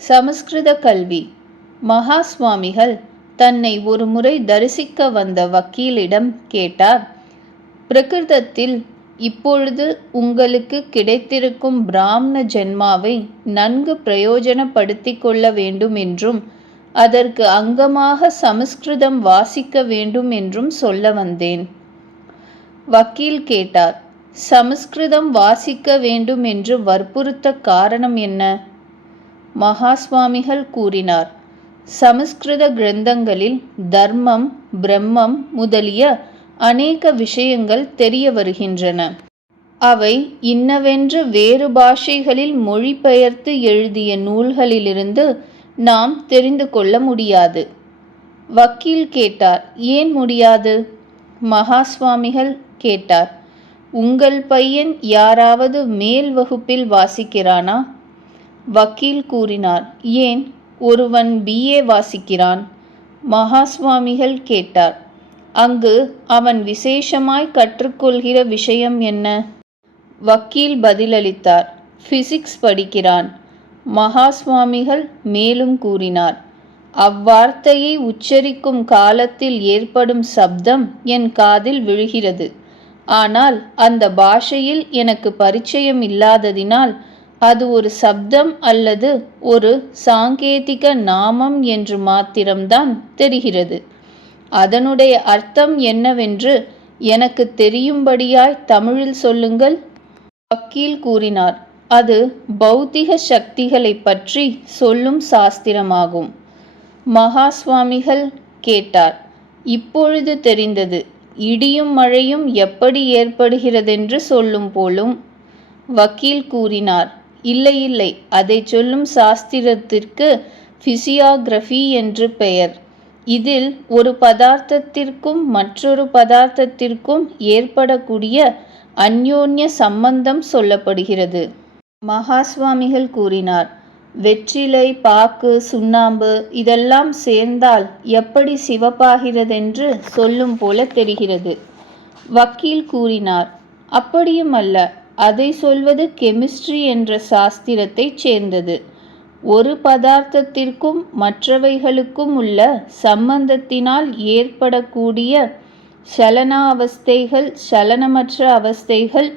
சமஸ்கிருத கல்வி. மகா சுவாமிகள் தன்னை ஒருமுறை தரிசிக்க வந்த வக்கீலிடம் கேட்டார் பிரகிருதத்தில் இப்பொழுது உங்களுக்கு கிடைத்திருக்கும் பிராமண ஜென்மாவை நன்கு பிரயோஜனப்படுத்திக் கொள்ள வேண்டும் என்றும் அதற்கு அங்கமாக சமஸ்கிருதம் வாசிக்க வேண்டும் என்றும் சொல்ல வந்தேன் வக்கீல் கேட்டார் சமஸ்கிருதம் வாசிக்க வேண்டும் என்று வற்புறுத்த காரணம் என்ன? மகாஸ்வாமிகள் கூறினார். சமஸ்கிருத கிரந்தங்களில் தர்மம் பிரம்மம் முதலிய அநேக விஷயங்கள் தெரிய வருகின்றன. அவை இன்னவென்று வேறு பாஷைகளில் மொழிபெயர்த்து எழுதிய நூல்களிலிருந்து நாம் தெரிந்து கொள்ள முடியாது. வக்கீல் கேட்டார் ஏன் முடியாது? மகாஸ்வாமிகள் கேட்டார் உங்கள் பையன் யாராவது மேல் வகுப்பில் வாசிக்கிறானா? வக்கீல் கூறினார். ஏன்? ஒருவன் பிஏ வாசிக்கிறான். மகாஸ்வாமிகள் கேட்டார். அங்கு அவன் விசேஷமாய் கற்றுக்கொள்கிற விஷயம் என்ன? வக்கீல் பதிலளித்தார். பிசிக்ஸ் படிக்கிறான். மகாஸ்வாமிகள் மேலும் கூறினார். அவ்வார்த்தையை உச்சரிக்கும் காலத்தில் ஏற்படும் சப்தம் என் காதில் விழுகிறது. ஆனால் அந்த பாஷையில் எனக்கு பரிச்சயம் இல்லாததினால் அது ஒரு சப்தம் அல்லது ஒரு சாங்கேதிக நாமம் என்று மாத்திரம்தான் தெரிகிறது. அதனுடைய அர்த்தம் என்னவென்று எனக்கு தெரியும்படியாய் தமிழில் சொல்லுங்கள். வக்கீல் கூறினார் அது பௌத்திக சக்திகளை பற்றி சொல்லும் சாஸ்திரமாகும். மகா சுவாமிகள் கேட்டார் இப்பொழுது தெரிந்தது இடியும் மழையும் எப்படி ஏற்படுகிறதென்று சொல்லும் போலும். வக்கீல் கூறினார் இல்லை இல்லை. அதை சொல்லும் சாஸ்திரத்திற்கு பிசியோகிரபி என்று பெயர். இதில் ஒரு பதார்த்தத்திற்கும் மற்றொரு பதார்த்தத்திற்கும் ஏற்படக்கூடிய அந்யோன்ய சம்பந்தம் சொல்லப்படுகிறது. மகாஸ்வாமிகள் கூறினார் வெற்றிலை பாக்கு சுண்ணாம்பு இதெல்லாம் சேர்ந்தால் எப்படி சிவப்பாகிறதென்று சொல்லும் போல தெரிகிறது வக்கீல் கூறினார் அப்படியும் அல்ல. அதை சொல்வது கெமிஸ்ட்ரி என்ற சாஸ்திரத்தைச் சேர்ந்தது. ஒரு பதார்த்தத்திற்கும் மற்றவைகளுக்கும் உள்ள சம்பந்தத்தினால் ஏற்படக்கூடிய சலனாவஸ்தைகள் சலனமற்ற அவஸ்தைகள்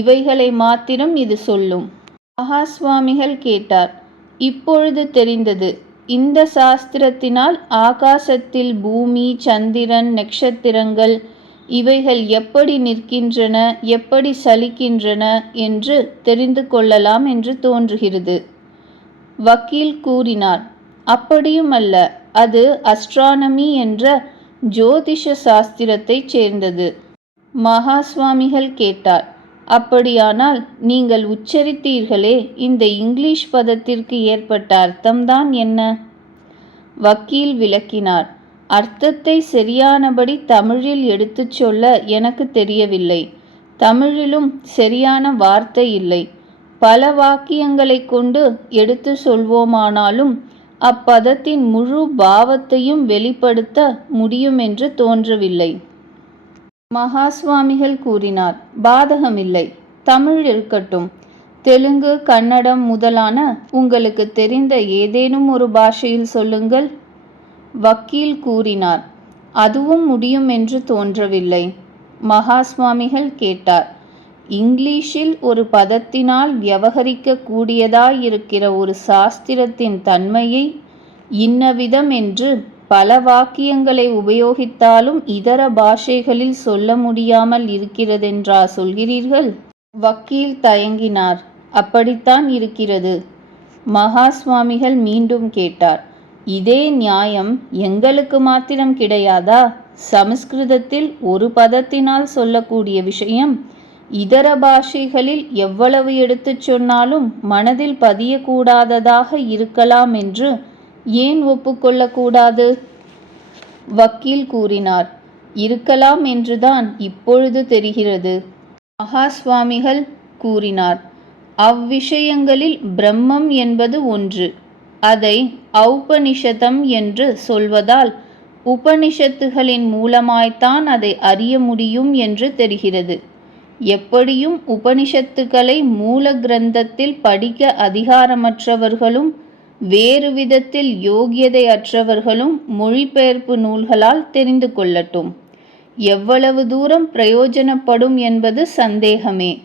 இவைகளை மாத்திரம் இது சொல்லும். மகா சுவாமிகள் கேட்டார் இப்பொழுது தெரிந்தது. இந்த சாஸ்திரத்தினால் ஆகாசத்தில் பூமி சந்திரன் நட்சத்திரங்கள் இவைகள் எப்படி நிற்கின்றன எப்படி சலிக்கின்றன என்று தெரிந்து கொள்ளலாம் என்று தோன்றுகிறது. வக்கீல் கூறினார் அப்படியும் அல்ல அது அஸ்ட்ரானமி என்ற ஜோதிஷ சாஸ்திரத்தைச் சேர்ந்தது. மகா சுவாமிகள் கேட்டார் அப்படியானால் நீங்கள் உச்சரித்தீர்களே இந்த இங்கிலீஷ் பதத்திற்கு ஏற்பட்ட அர்த்தம்தான் என்ன வக்கீல் விளக்கினார் அர்த்தத்தை சரியானபடி தமிழில் எடுத்துச் சொல்ல எனக்கு தெரியவில்லை. தமிழிலும் சரியான வார்த்தை இல்லை. பல வாக்கியங்களை கொண்டு எடுத்து சொல்வோமானாலும் அப்பதத்தின் முழு பாவத்தையும் வெளிப்படுத்த முடியும் என்று தோன்றவில்லை. மகா சுவாமிகள் கூறினார் பாதகமில்லை. தமிழ் இருக்கட்டும். தெலுங்கு கன்னடம் முதலான உங்களுக்கு தெரிந்த ஏதேனும் ஒரு பாஷையில் சொல்லுங்கள். வக்கீல் கூறினார் அதுவும் முடியும் என்று தோன்றவில்லை. மகாஸ்வாமிகள் கேட்டார் இங்கிலீஷில் ஒரு பதத்தினால் வியவகரிக்க கூடியதாயிருக்கிற ஒரு சாஸ்திரத்தின் தன்மையை இன்னவிதம் என்று பல வாக்கியங்களை உபயோகித்தாலும் இதர பாஷைகளில் சொல்ல முடியாமல் இருக்கிறதென்றா சொல்கிறீர்கள்? வக்கீல் தயங்கினார் அப்படித்தான் இருக்கிறது. மகாஸ்வாமிகள் மீண்டும் கேட்டார் இதே நியாயம் எங்களுக்கு மாத்திரம் கிடையாதா? சமஸ்கிருதத்தில் ஒரு பதத்தினால் சொல்லக்கூடிய விஷயம் இதர பாஷைகளில் எவ்வளவு எடுத்துச் சொன்னாலும் மனதில் பதியக்கூடாததாக இருக்கலாம் என்று ஏன் ஒப்புக்கொள்ளக்கூடாது? வக்கீல் கூறினார் இருக்கலாம் என்றுதான் இப்பொழுது தெரிகிறது. மகா சுவாமிகள் கூறினார் அவ்விஷயங்களில் பிரம்மம் என்பது ஒன்று. அதை ஔபனிஷதம் என்று சொல்வதால் உபனிஷத்துகளின் மூலமாய்த்தான் அதை அறிய முடியும் என்று தெரிகிறது. எப்படியும் உபனிஷத்துக்களை மூல கிரந்தத்தில் படிக்க அதிகாரமற்றவர்களும் வேறு விதத்தில் யோகியதை அற்றவர்களும் மொழிபெயர்ப்பு நூல்களால் தெரிந்து கொள்ளட்டும். எவ்வளவு தூரம் பிரயோஜனப்படும் என்பது சந்தேகமே.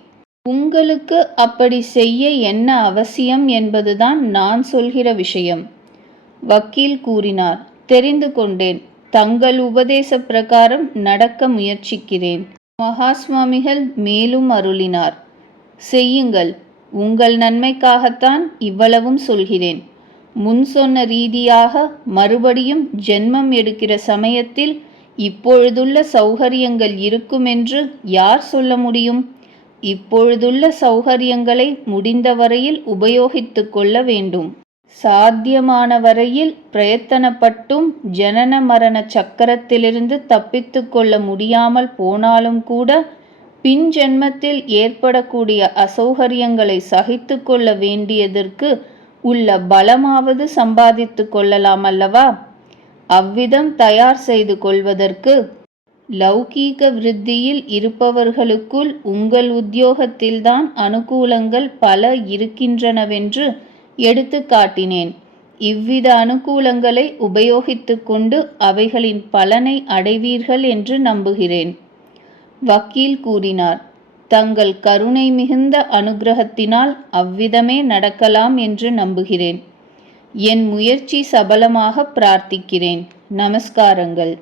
உங்களுக்கு அப்படி செய்ய என்ன அவசியம் என்பதுதான் நான் சொல்கிற விஷயம். வக்கீல் கூறினார் தெரிந்து கொண்டேன். தங்கள் உபதேச பிரகாரம் நடக்க முயற்சிக்கிறேன். மகாஸ்வாமிகள் மேலும் அருளினார் செய்யுங்கள். உங்கள் நன்மைக்காகத்தான் இவ்வளவும் சொல்கிறேன். முன் சொன்ன ரீதியாக மறுபடியும் ஜென்மம் எடுக்கிற சமயத்தில் இப்பொழுதுள்ள சௌகரியங்கள் இருக்குமென்று யார் சொல்ல முடியும்? இப்பொழுதுள்ள சௌகரியங்களை முடிந்தவரையில் உபயோகித்து கொள்ள வேண்டும். சாத்தியமான வரையில் பிரயத்தனப்பட்டும் ஜனன மரண சக்கரத்திலிருந்து தப்பித்து கொள்ள முடியாமல் போனாலும் கூட பின் ஜென்மத்தில் ஏற்படக்கூடிய அசௌகரியங்களை சகித்து கொள்ள வேண்டியதற்கு உள்ள பலமாவது சம்பாதித்து கொள்ளலாம் அல்லவா? அவ்விதம் தயார் செய்து கொள்வதற்கு லௌகீக விருத்தியில் இருப்பவர்களுக்குள் உங்கள் உத்தியோகத்தில்தான் அனுகூலங்கள் பல இருக்கின்றனவென்று எடுத்து காட்டினேன். இவ்வித அனுகூலங்களை உபயோகித்து கொண்டு அவைகளின் பலனை அடைவீர்கள் என்று நம்புகிறேன். வக்கீல் கூறினார் தங்கள் கருணை மிகுந்த அனுகிரகத்தினால் அவ்விதமே நடக்கலாம் என்று நம்புகிறேன். என் முயற்சி சபலமாக பிரார்த்திக்கிறேன். நமஸ்காரங்கள்.